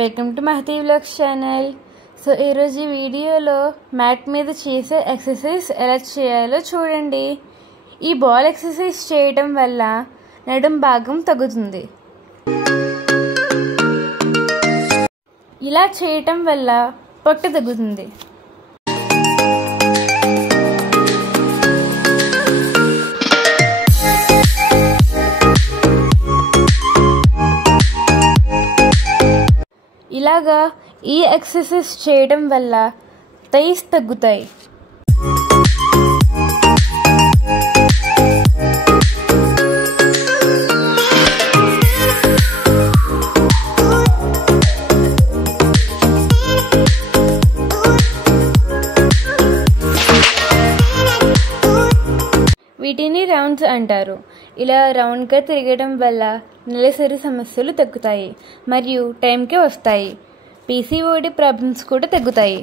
Welcome to Mahathi vlogs channel. So ఈరోజు ఈ వీడియోలో మ్యాట్ మీద చేసే ఎక్సర్సైజ్ ఎలా చేయాలో చూడండి. ఈ బాల్ ఎక్సర్సైజ్ చేయడం వల్ల నడుం భాగం తగ్గుతుంది. ఇలా చేయటం వల్ల పొట్ట తగ్గుతుంది. ఇలాగా ఈ ఎక్సర్సైజ్ చేయడం వల్ల థైస్ తగ్గుతాయి. వీటిని రౌండ్స్ అంటారు. ఇలా రౌండ్గా తిరగడం వల్ల నెలసరి సమస్యలు తగ్గుతాయి మరియు టైంకి వస్తాయి. పీసీఓడి ప్రాబ్లమ్స్ కూడా తగ్గుతాయి.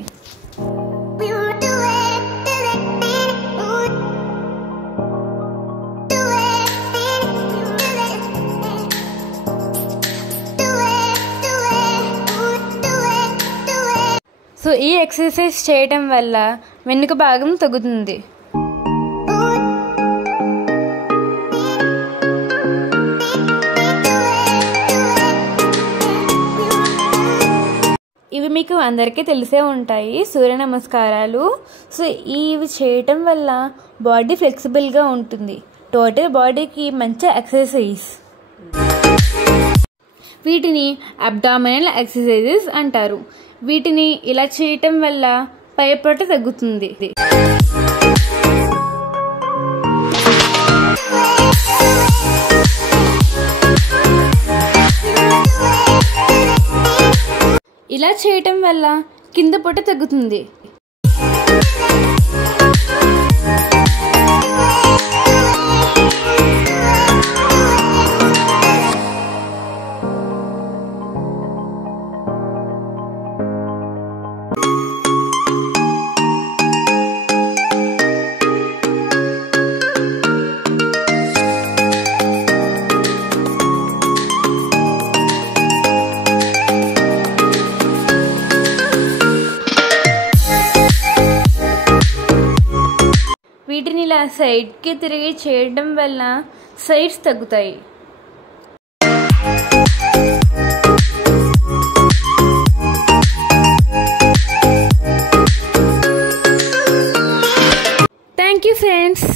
సో ఈ ఎక్సర్సైజ్ చేయడం వల్ల వెనుక భాగం తగ్గుతుంది. ఇవి మీకు అందరికీ తెలిసే ఉంటాయి, సూర్య నమస్కారాలు. సో ఇవి చేయటం వల్ల బాడీ ఫ్లెక్సిబుల్గా ఉంటుంది. టోటల్ బాడీకి మంచి ఎక్సర్సైజ్. వీటిని అబ్డామినల్ ఎక్సర్సైజెస్ అంటారు. వీటిని ఇలా చేయటం వల్ల పైపొట్ట తగ్గుతుంది. ఇలా చేయటం వల్ల కింద పొట్ట తగ్గుతుంది. వీటిని ఇలా సైడ్కి తిరిగి చేయడం వల్ల సైడ్స్ తగ్గుతాయి. Thank you friends.